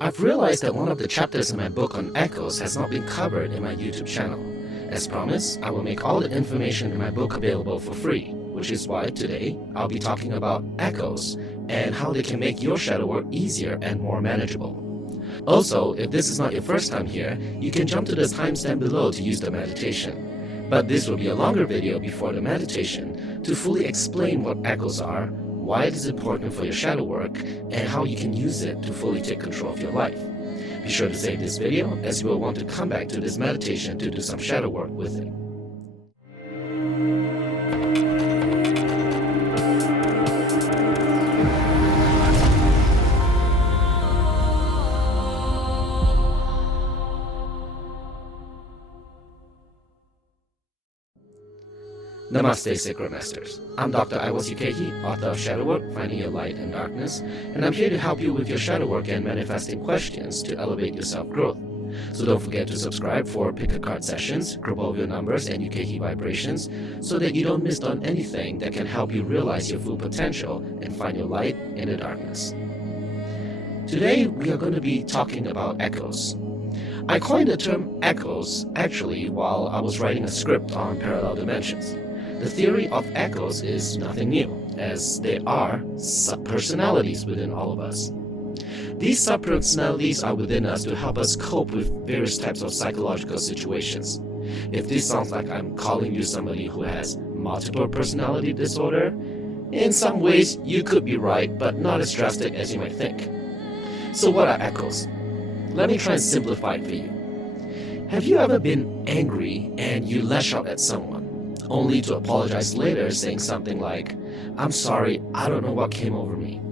I've realized that one of the chapters in my book on echoes has not been covered in my YouTube channel. As promised, I will make all the information in my book available for free, which is why today I'll be talking about echoes and how they can make your shadow work easier and more manageable. Also, if this is not your first time here, you can jump to the timestamp below to use the meditation. But this will be a longer video before the meditation to fully explain what echoes are, why it is important for your shadow work, and how you can use it to fully take control of your life. Be sure to save this video, as you will want to come back to this meditation to do some shadow work with it. Namaste, Sacred Masters. I'm Dr. Iwas Ukehi, author of Shadow Work, Finding Your Light in Darkness, and I'm here to help you with your shadow work and manifesting questions to elevate your self-growth. So don't forget to subscribe for pick-a-card sessions, Grabovio numbers, and Ukehi vibrations, so that you don't miss on anything that can help you realize your full potential and find your light in the darkness. Today, we are going to be talking about echoes. I coined the term echoes actually while I was writing a script on parallel dimensions. The theory of echoes is nothing new, as there are sub-personalities within all of us. These sub-personalities are within us to help us cope with various types of psychological situations. If this sounds like I'm calling you somebody who has multiple personality disorder, in some ways you could be right, but not as drastic as you might think. So what are echoes? Let me try and simplify it for you. Have you ever been angry and you lash out at someone, only to apologize later saying something like, "I'm sorry, I don't know what came over me"?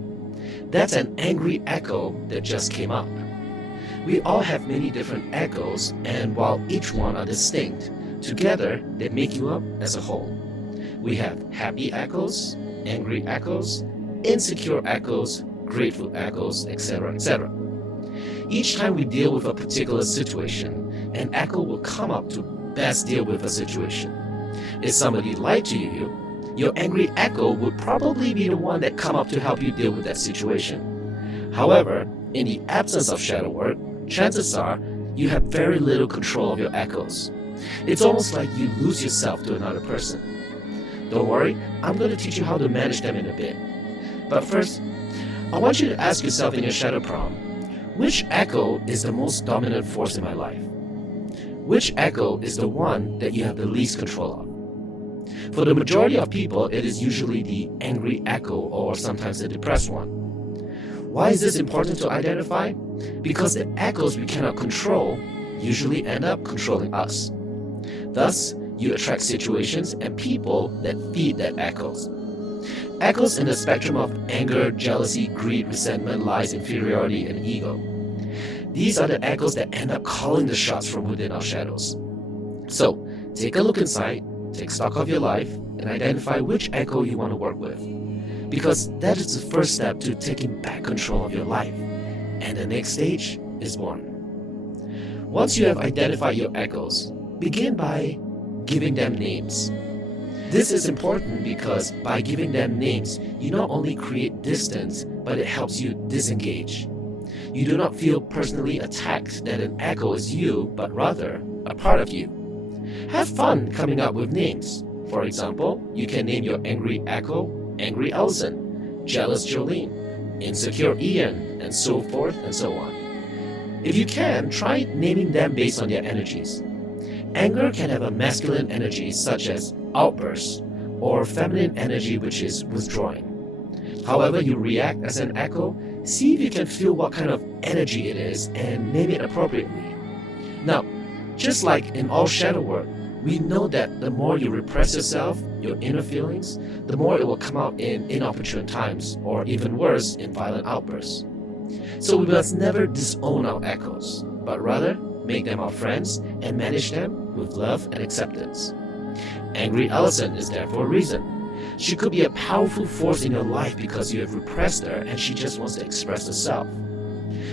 That's an angry echo that just came up. We all have many different echoes, and while each one are distinct, together they make you up as a whole. We have happy echoes, angry echoes, insecure echoes, grateful echoes, etc., etc. Each time we deal with a particular situation, an echo will come up to best deal with a situation. If somebody lied to you, your angry echo would probably be the one that come up to help you deal with that situation. However, in the absence of shadow work, chances are you have very little control of your echoes. It's almost like you lose yourself to another person. Don't worry, I'm going to teach you how to manage them in a bit. But first, I want you to ask yourself in your shadow prom, which echo is the most dominant force in my life? Which echo is the one that you have the least control of? For the majority of people, it is usually the angry echo or sometimes the depressed one. Why is this important to identify? Because the echoes we cannot control usually end up controlling us. Thus, you attract situations and people that feed that echoes. Echoes in the spectrum of anger, jealousy, greed, resentment, lies, inferiority, and ego. These are the echoes that end up calling the shots from within our shadows. So, take a look inside, take stock of your life, and identify which echo you want to work with. Because that is the first step to taking back control of your life. And the next stage is born. Once you have identified your echoes, begin by giving them names. This is important because by giving them names, you not only create distance, but it helps you disengage. You do not feel personally attacked that an echo is you, but rather a part of you. Have fun coming up with names. For example, you can name your angry echo, Angry Elson, Jealous Jolene, Insecure Ian, and so forth and so on. If you can, try naming them based on their energies. Anger can have a masculine energy such as outbursts, or feminine energy which is withdrawing. However you react as an echo, see if you can feel what kind of energy it is and name it appropriately. Now, just like in all shadow work, we know that the more you repress yourself, your inner feelings, the more it will come out in inopportune times, or even worse, in violent outbursts. So we must never disown our echoes, but rather make them our friends and manage them with love and acceptance. Angry Allison is there for a reason. She could be a powerful force in your life because you have repressed her and she just wants to express herself.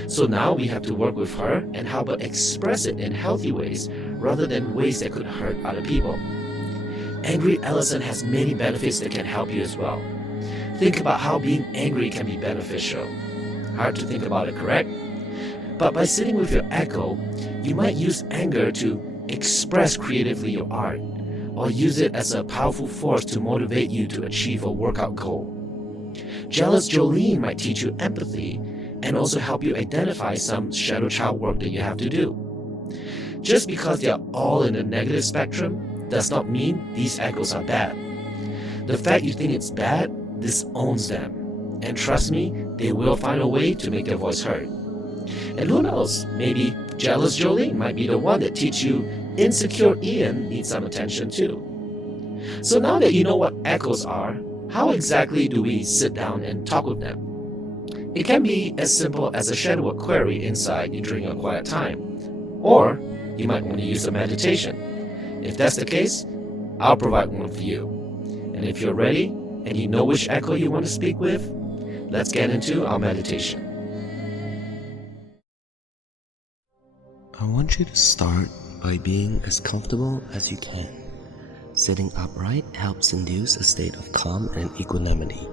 So now we have to work with her and help her express it in healthy ways rather than ways that could hurt other people. Angry Allison has many benefits that can help you as well. Think about how being angry can be beneficial. Hard to think about it, correct? But by sitting with your echo, you might use anger to express creatively your art, or use it as a powerful force to motivate you to achieve a workout goal. Jealous Jolene might teach you empathy and also help you identify some shadow child work that you have to do. Just because they are all in the negative spectrum does not mean these echoes are bad. The fact you think it's bad disowns them. And trust me, they will find a way to make their voice heard. And who knows, maybe Jealous Jolene might be the one that teach you insecure Ian needs some attention too. So now that you know what echoes are, how exactly do we sit down and talk with them? It can be as simple as a shadow work query inside you during a quiet time. Or you might want to use a meditation. If that's the case, I'll provide one for you. And if you're ready and you know which echo you want to speak with, let's get into our meditation. I want you to start by being as comfortable as you can. Sitting upright helps induce a state of calm and equanimity.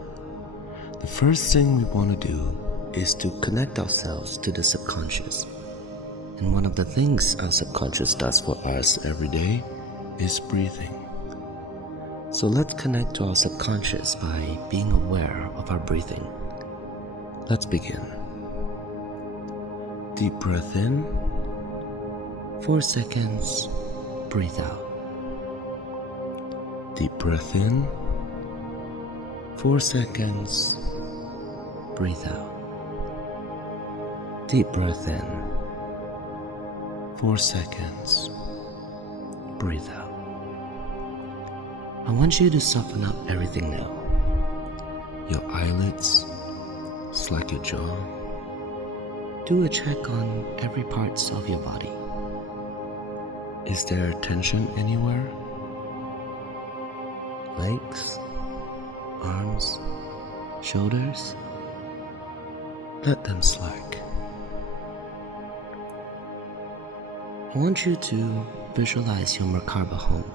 The first thing we want to do is to connect ourselves to the subconscious. And one of the things our subconscious does for us every day is breathing. So let's connect to our subconscious by being aware of our breathing. Let's begin. Deep breath in. 4 seconds. Breathe out. Deep breath in. 4 seconds. Breathe out. Deep breath in. 4 seconds. Breathe out. I want you to soften up everything now. Your eyelids, slack your jaw. Do a check on every parts of your body. Is there tension anywhere? Legs, arms, shoulders? Let them slack. I want you to visualize your Merkaba home.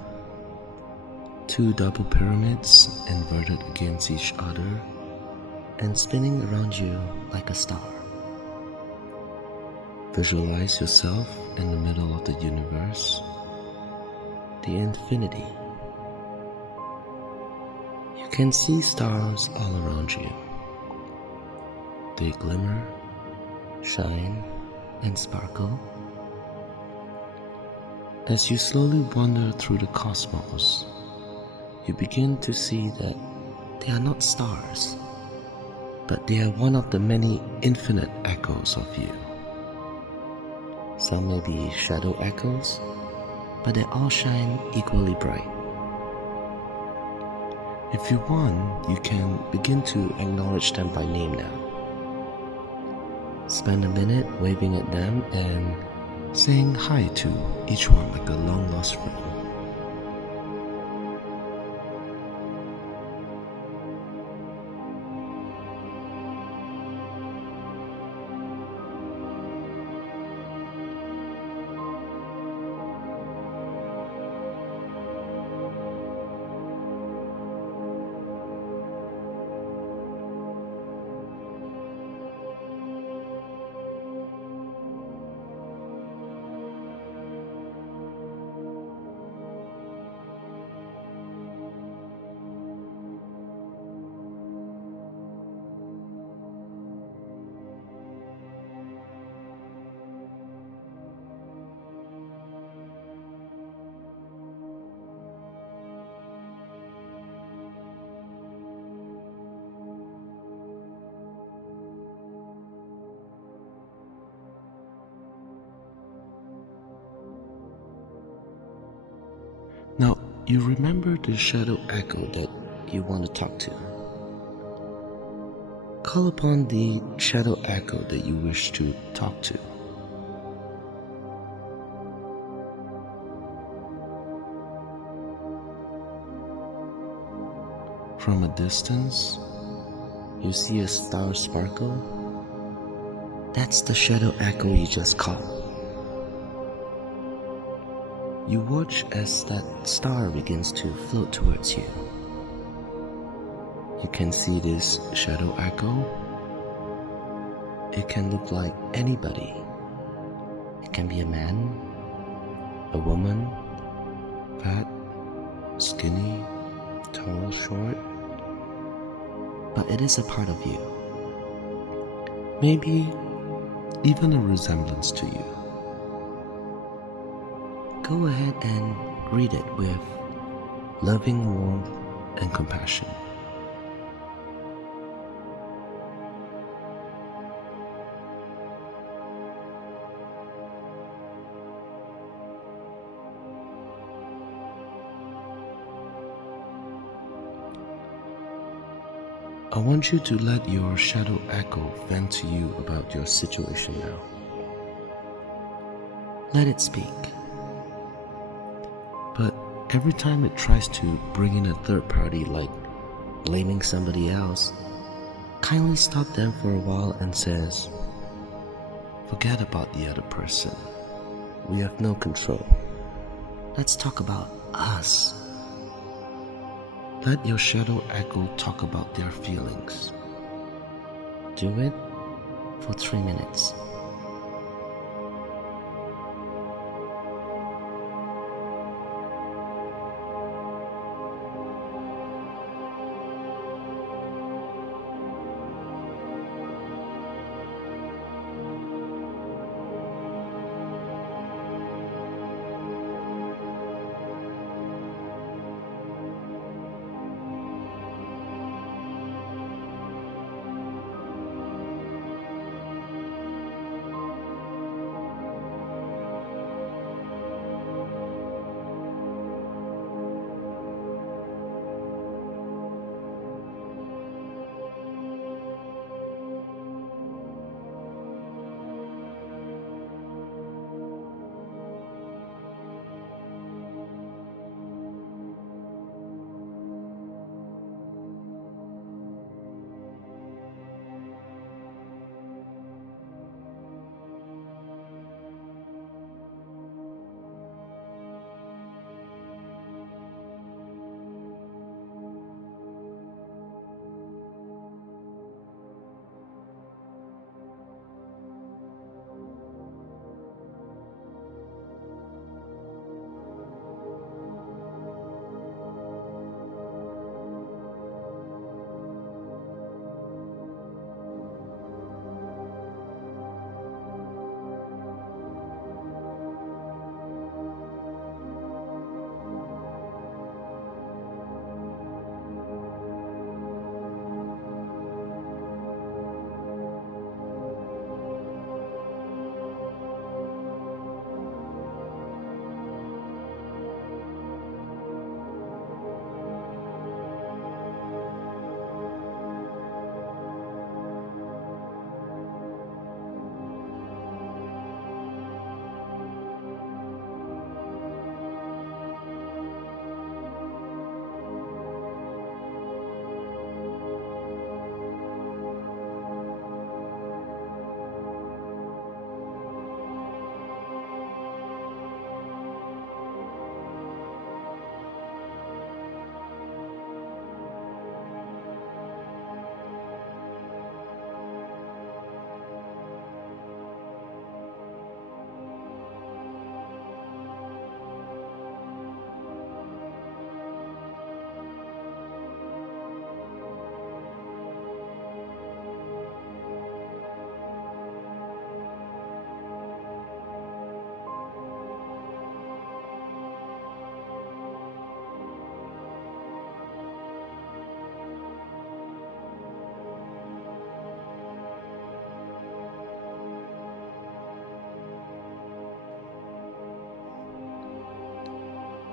2 double pyramids inverted against each other and spinning around you like a star. Visualize yourself in the middle of the universe, the infinity. You can see stars all around you. They glimmer, shine, and sparkle. As you slowly wander through the cosmos, you begin to see that they are not stars, but they are one of the many infinite echoes of you. Some may be shadow echoes, but they all shine equally bright. If you want, you can begin to acknowledge them by name now. Spend a minute waving at them and saying hi to each one like a long-lost friend. Now, you remember the shadow echo that you want to talk to. Call upon the shadow echo that you wish to talk to. From a distance, you see a star sparkle. That's the shadow echo you just caught. You watch as that star begins to float towards you. You can see this shadow echo. It can look like anybody can be a man, a woman, fat, skinny, tall, short, but it is a part of you. Maybe even a resemblance to you. Go ahead and greet it with loving warmth and compassion. I want you to let your shadow echo vent to you about your situation now. Let it speak. But every time it tries to bring in a third party, like blaming somebody else, kindly stop them for a while and says, forget about the other person. We have no control. Let's talk about us. Let your shadow echo talk about their feelings. Do it for 3 minutes.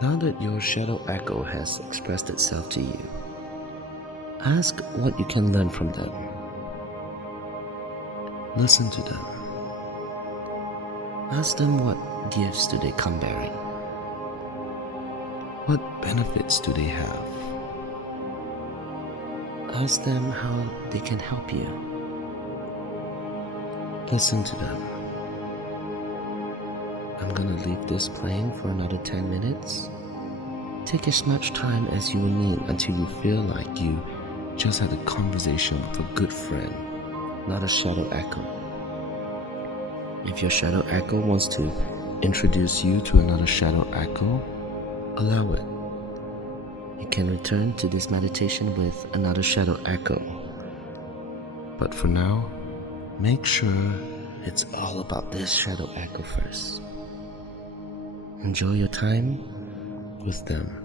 Now that your shadow echo has expressed itself to you, ask what you can learn from them. Listen to them. Ask them what gifts do they come bearing? What benefits do they have? Ask them how they can help you. Listen to them. I'm gonna leave this playing for another 10 minutes. Take as much time as you need until you feel like you just had a conversation with a good friend, not a shadow echo. If your shadow echo wants to introduce you to another shadow echo, allow it. You can return to this meditation with another shadow echo. But for now, make sure it's all about this shadow echo first. Enjoy your time with them.